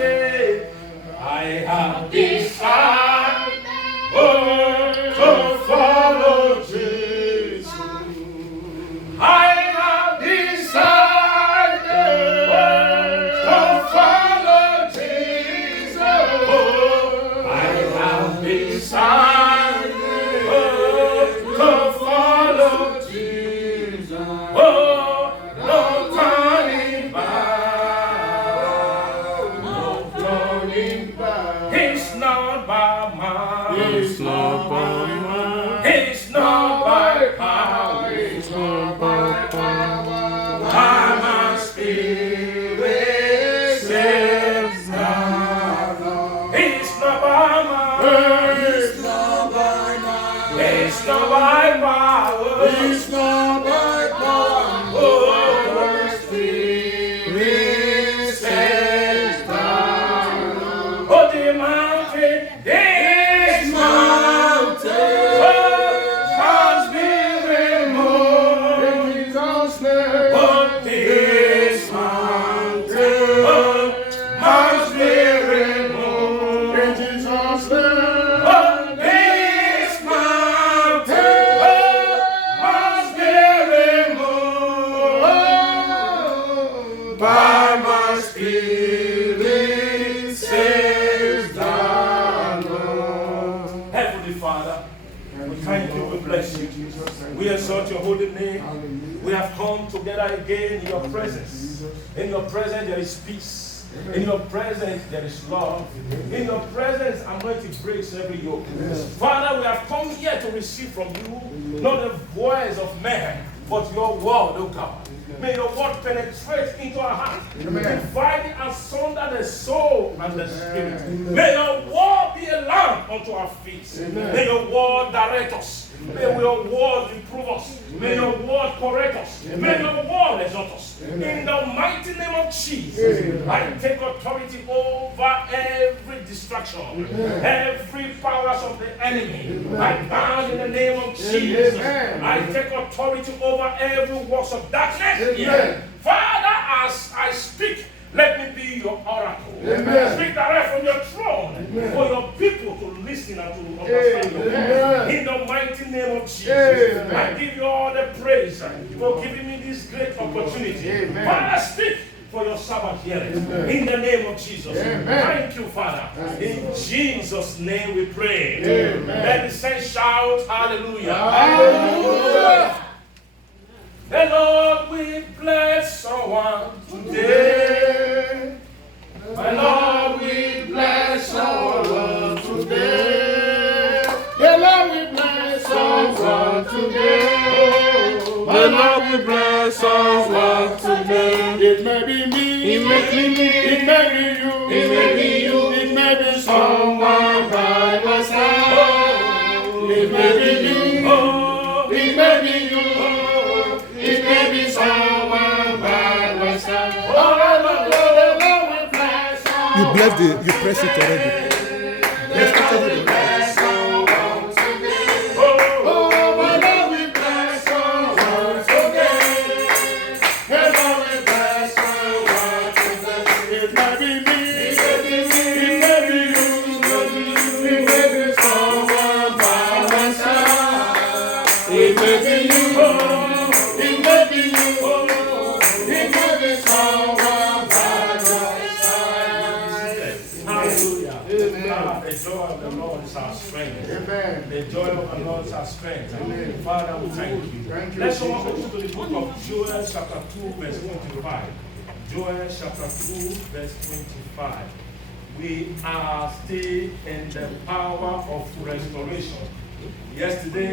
say, I have decided to follow Jesus. I have decided to follow Jesus. I have decided to follow Jesus. Oh, no turning back. No turning back. It's not by might. It's not by might. It's not by power. It's not by power. By my spirit says God. It's not by might. It's not by might. It's not by power. It's not by power. Oh, my spirit says God. Oh, the mountain, this mountain must be removed. In Jesus' name. Oh, this mountain must be removed. In Jesus' name. Oh, this mountain must be removed. By my spirit says the Lord. Heavenly Father, we thank you, we bless you. We exalt your holy name. We have come together again in your presence. In your presence there is peace. In your presence there is love. In your presence anointing breaks every yoke. Father, we have come here to receive from you, not the voice of man, but your word, oh God. May your word penetrate into our heart, dividing asunder the soul and the spirit. May your word be a lamp unto our feet. May your word direct us. May your word improve us. May your word correct us. May your word exhort us. In the mighty name of Jesus, I take authority over every distraction, every powers of the enemy. I bound in the name of Jesus. I take authority over every works of darkness. Father, as I speak, let me be your oracle. Speak direct from your throne for your people to listen and to understand your word. In the mighty name of Jesus, I give you all the praise for giving me this great opportunity. Father, speak for your servant hearing. In the name of Jesus. Thank you, Father. In Jesus' name we pray. Let the saints shout hallelujah. Hallelujah. The Lord will bless someone today. The Lord will bless someone today. The Lord will bless someone today. The Lord will bless someone today. It may be me. It may be me. It may be you. It may be you. It may be someone by my side. It may be you. Oh, it may be you. It may be someone by my side. Oh, the Lord will bless someone. You blessed it. You pressed it already. You started it already. The joy of the Lord is our strength. Father, we thank you. Let's someone open to the book of Joel chapter 2 verse 25. Joel chapter 2 verse 25. We are still in the power of restoration. Yesterday